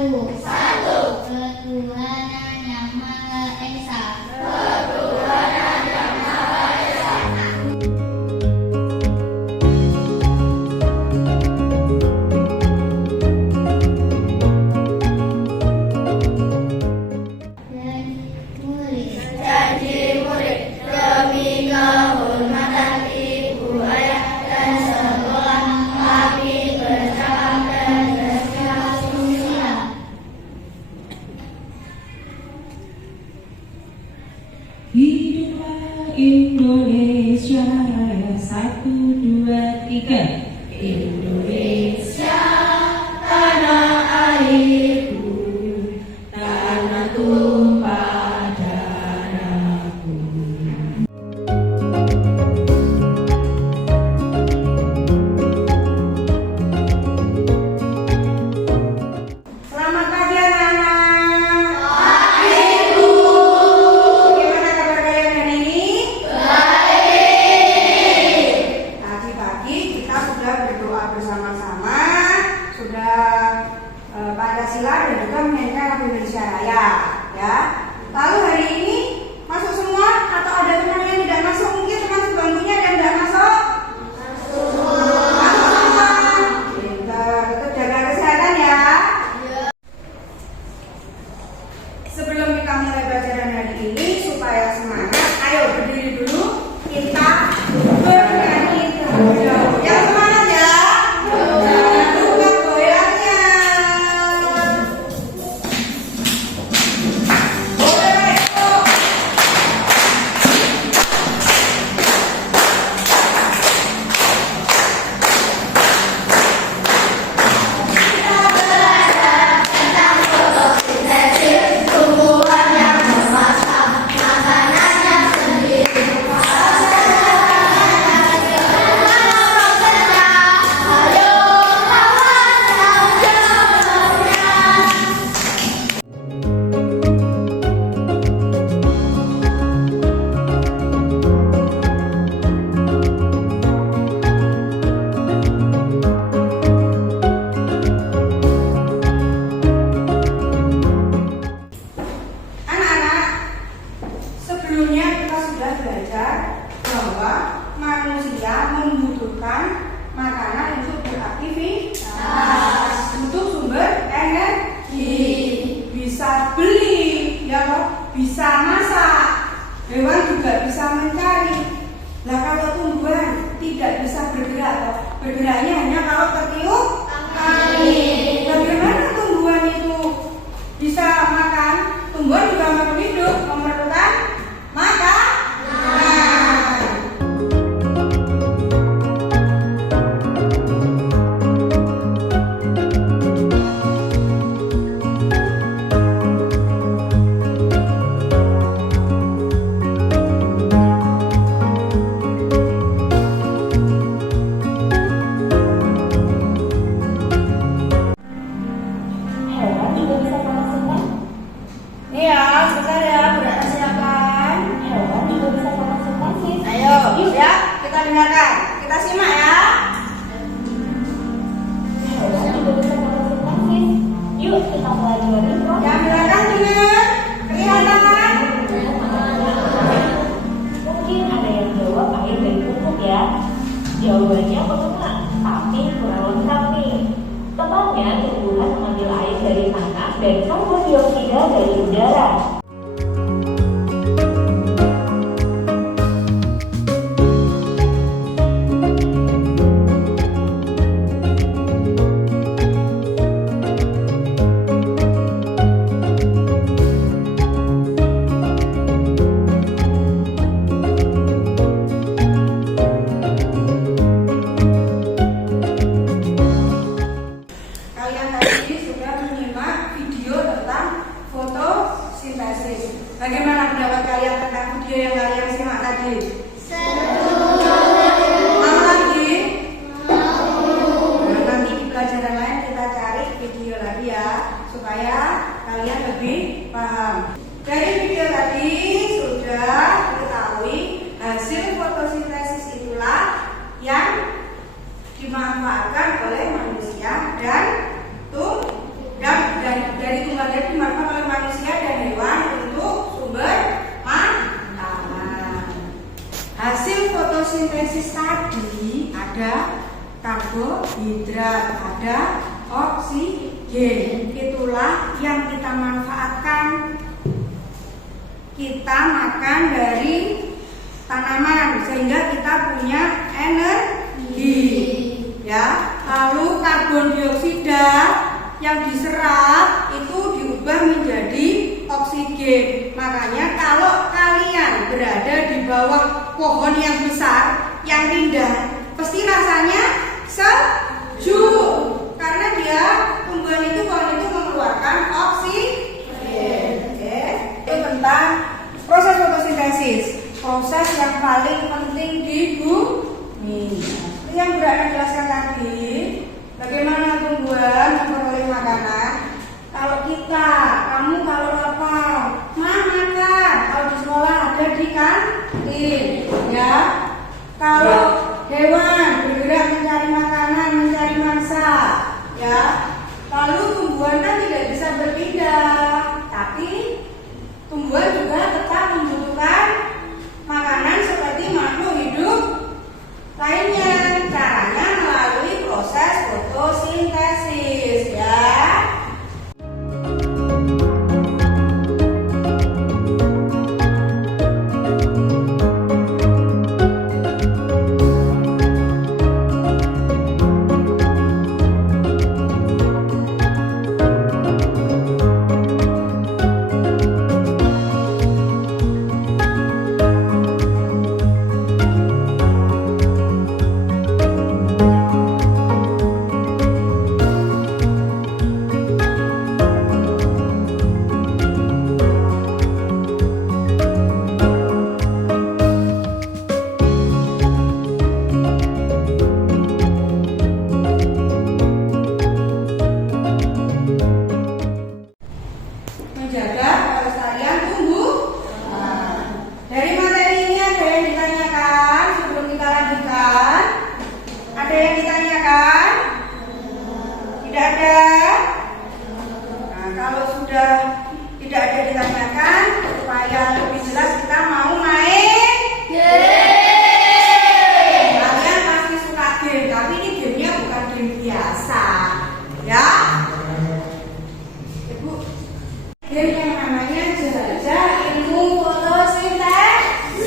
Satu. Ketuhanan yang Maha Esa. Janji murid demi kehormatan ibu ayah dan sekolah kami bercakap dan bersikap susila. Hiduplah Indonesia Raya 1, 2, 3. Indonesia tanah airku, tanah tumpah darahku. Selamat pagi anak-anak. Pagi Bu. Gimana kabar kalian hari ini? Baik. Tadi pagi kita sudah berdoa bersama-sama, sudah Pancasila dan juga menyanyikan lagu Indonesia Raya, ya. Lalu hari ini masuk semua atau ada teman yang tidak masuk? Mungkin teman sebangkunya dan tidak masuk? Masuk semua. Pintar. Tetap jaga kesehatan ya. Sebelum kita mulai pelajaran hari ini, supaya semangat, ayo berdiri dulu, kita bernyanyi terlebih dahulu. Yang semangat ya. Jangan lupa goyangnya. Boleh, yuk. Tumbuhan yang memasak makanannya sendiri. Ayo kawan, Anak-anak, sebelumnya kita sudah belajar bahwa manusia membutuhkan makanan untuk beraktivitas, butuh sumber energi, bisa beli, ya loh, bisa masak, hewan juga bisa mencari. Lah kalau tumbuhan tidak bisa bergerak, loh, bergeraknya hanya kalau tertiup angin. Bagaimana tumbuhan itu bisa makan? Tumbuhan juga makhluk hidup, memerlukan makan. Hewan juga bisa sama-sama. Iya, sebentar ya, silakan. Hewan juga bisa sama-sama sih. Ayo, ya, kita dengarkan, kita simak ya. Hewan juga bisa sama-sama sih. Yuk kita pelajari kok. Yang belakang dengar, kelihatan. Mungkin ada yang jawab air dari pupuk ya. Jawabannya benar, tapi kurang lengkap nih. Tepatnya tumbuhan mengambil air dari tanah dan karbon dioksida dari udara. Kalian tadi sudah menyimak video tentang fotosintesis. Bagaimana pendapat kalian tentang video yang kalian simak tadi? Mau lagi? Nah, nanti di pelajaran lain kita cari video lagi ya, supaya kalian lebih paham. Dari video tadi sudah diketahui hasil fotosintesis itulah yang dimanfaatkan oleh manusia dan ada oksigen. Itulah yang kita manfaatkan. Kita makan dari tanaman sehingga kita punya energi, ya. Lalu karbon dioksida yang diserap itu diubah menjadi oksigen. Makanya kalau kalian berada di bawah pohon yang besar, yang rindang, pasti rasanya sejuk karena dia tumbuhan itu, pohon itu mengeluarkan oksigen. Oke. Itu tentang proses fotosintesis, proses yang paling penting di bumi. Yang berada jelaskan tadi, bagaimana tumbuhan memperoleh makanan. Kalau kamu kalau lapar, makan. Kalau di sekolah ada di kantin, ya. Kalau hewan bergerak mencari makanan, mencari mangsa, ya. Lalu tumbuhan kan tidak bisa berpindah, tapi tumbuhan juga tetap membutuhkan makanan seperti makhluk hidup lainnya. Caranya melalui proses fotosintesis, ya. Menjaga kelestarian tumbuhan. Dari materi ini ada yang ditanyakan sebelum kita lanjutkan? Ada yang ditanyakan? Tidak ada? Nah, kalau sudah tidak ada ditanyakan, supaya lebih jelas kita mau main game. Kalian pasti suka game, tapi ini gamenya bukan game biasa, ya. Game yang namanya jelajah ilmu fotosintesis.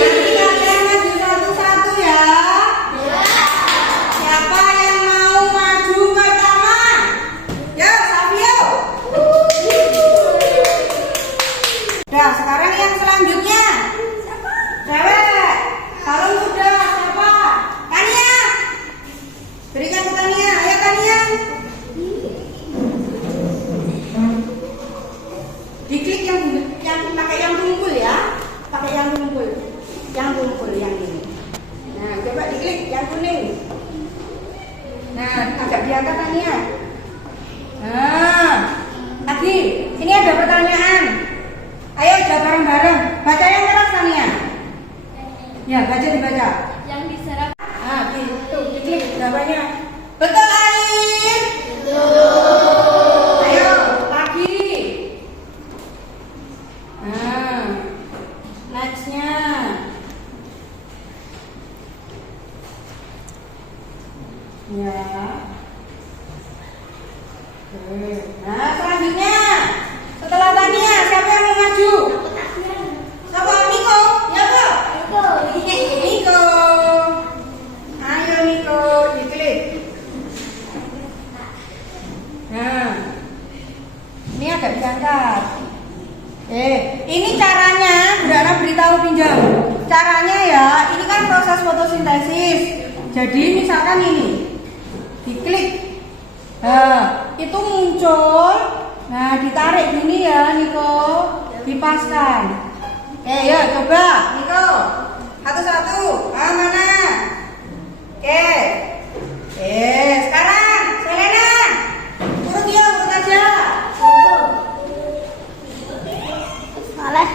Nanti kalian maju satu-satu, ya. Siapa yang mau maju pertama? Ya, Savio. Nah, sekarang yang selanjutnya. Cewek. Kalau sudah siapa? Tania. Berikan ke Tania. Ayo Tania. Diklik yang pakai yang tumpul, ya. Pakai yang tumpul. Yang ini. Nah, coba diklik yang kuning. Nah, agak diangkat Tania. Nah, lagi. Ini ada pertanyaan. Ayo jawab bareng-bareng. Baca yang keras Tania. Ya, dibaca. Yang diserap. Nah, gitu. Diklik jawabannya. Betul, Ain? Ayo, lagi. Nah, nextnya. Ya. Oke. Nah, selanjutnya. Setelah Tania, siapa yang mau maju? Siapa? Niko? Ya, Bu? Niko. Ayo Niko, diklik. Nah, ini agak diangkat. Ini caranya, Brana beritahu pinjam. Caranya ya, ini kan proses fotosintesis. Jadi misalkan ini, diklik, itu muncul. Nah, ditarik gini ya, Niko, dipaskan. Ya coba, Niko, satu-satu. Mana? Oke. Sekarang Selena, urut ya, urut aja. Boleh.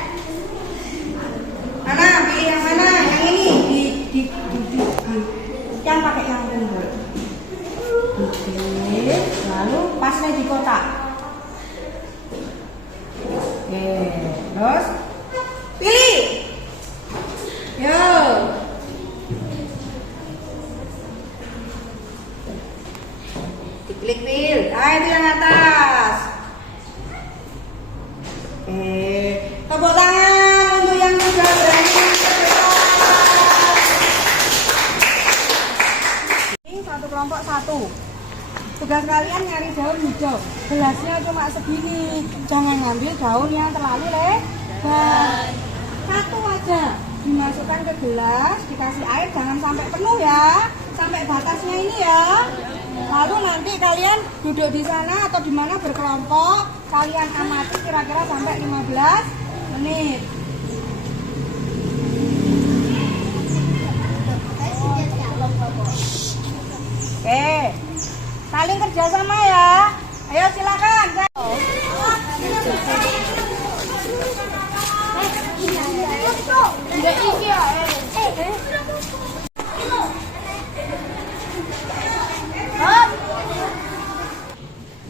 Mana? Pilih yang mana? Yang ini. Yang pakai yang tumpul. Oke. Lalu pasnya di kotak. Oke. Terus pilih. Yo. Diklik pil. Nah, itu yang atas. Oke, tepuk tangan untuk yang sudah berani berdebat. Ini satu kelompok satu. Tugas kalian nyari daun hijau. Gelasnya cuma segini. Jangan ngambil daun yang terlalu lebar. Satu aja. Dimasukkan ke gelas, dikasih air, jangan sampai penuh ya. Sampai batasnya ini ya. Lalu nanti kalian duduk di sana atau di mana berkelompok. Kalian amati kira-kira sampai 15 menit. Oke. Saling kerjasama ya. Ayo silakan.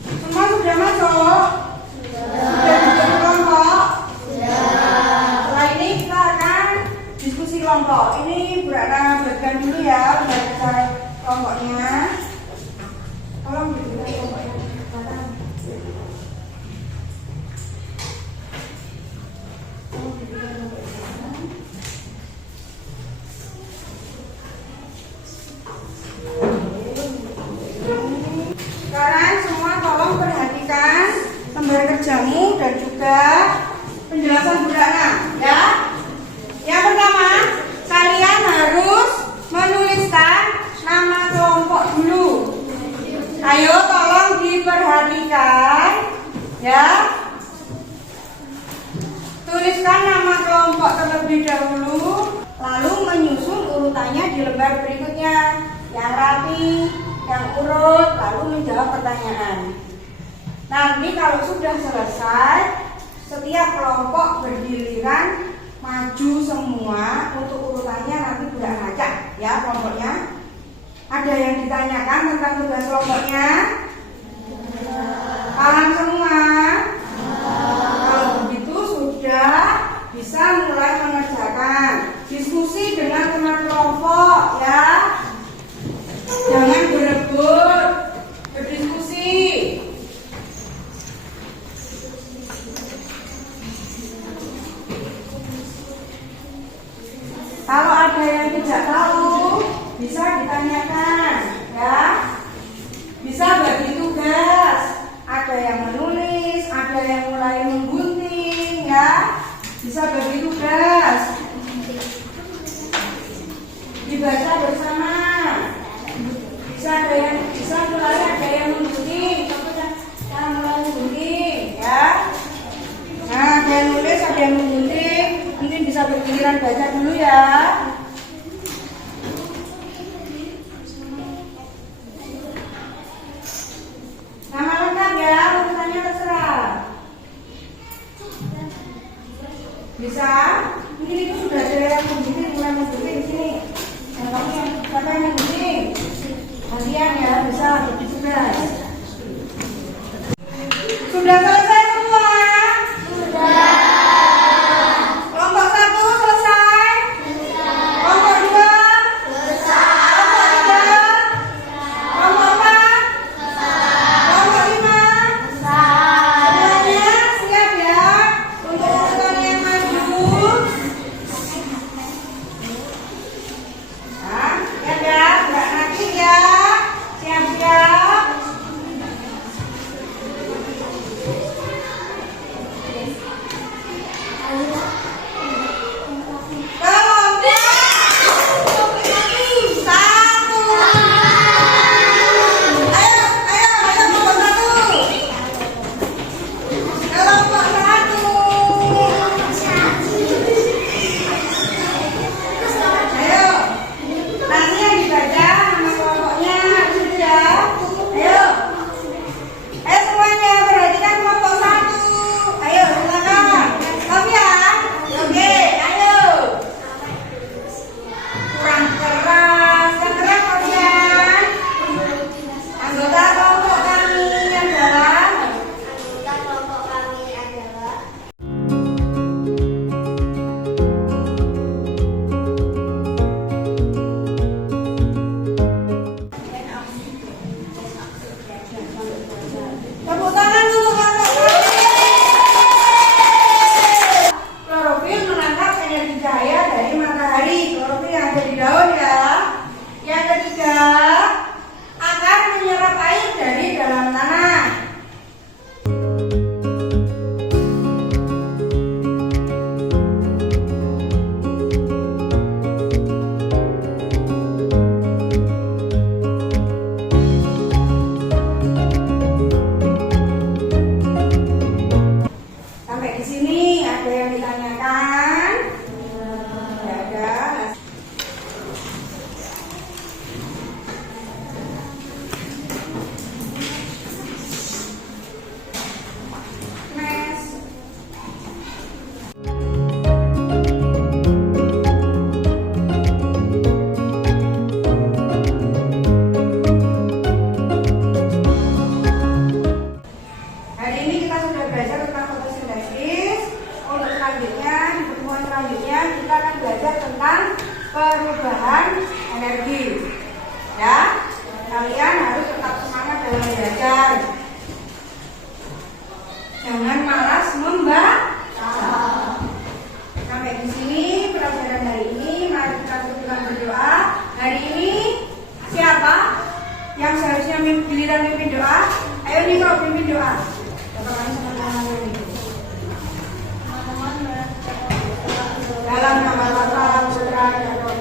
Semua sudah masuk? Sudah duduk kelompok? Setelah ini kita akan diskusi kelompok. Ini berada bagian dulu ya, membaca kelompoknya. Tolong dibuka kelompoknya. Sekarang semua tolong perhatikan lembar kerjamu dan juga penjelasan Bu Rana ya. Yang pertama, kalian harus menuliskan nama kelompok dulu. Ayo tolong diperhatikan ya. Tuliskan nama kelompok terlebih dahulu, lalu menyusun urutannya di lembar berikutnya yang rapi, yang urut, lalu menjawab pertanyaan. Nanti kalau sudah selesai, setiap kelompok berdirikan maju semua untuk urutannya, nanti budak ngajak ya kelompoknya. Ada yang ditanyakan tentang tugas kelompoknya? Paham semua? Kalau begitu sudah bisa mulai mengerjakan. Diskusi dengan teman kelompok ya. Jangan berebut, berdiskusi. Kalau ada yang tidak tahu, bisa ditanyakan ya. Bisa bagi tugas. Ada yang menulis, ada yang mulai menggunting ya. Bisa bagi tugas. Dibaca bersama. Bisa mulai ada yang menggunting, contohnya yang mulai menggunting ya. Nah, ada yang nulis, ada yang menggunting, mungkin bisa bergiliran baca dulu ya. Nama lengkap ya, urutannya terserah. Bisa? Mungkin itu sudah ada yang menggunting, mulai menggunting sini. Yang kamu yang siapa yang menggunting? Kalian ya bisa lebih tugas. Sudah selesai semua? Sudah. Kelompok 1 selesai? Kelompok 2? Selesai. Kelompok 3? Kelompok 4? Kelompok 5? Semuanya siap ya untuk urutan yang maju. yang pimpin doa? Ayo Niko pimpin doa. Dalam nama Bapa, Putra, dan Roh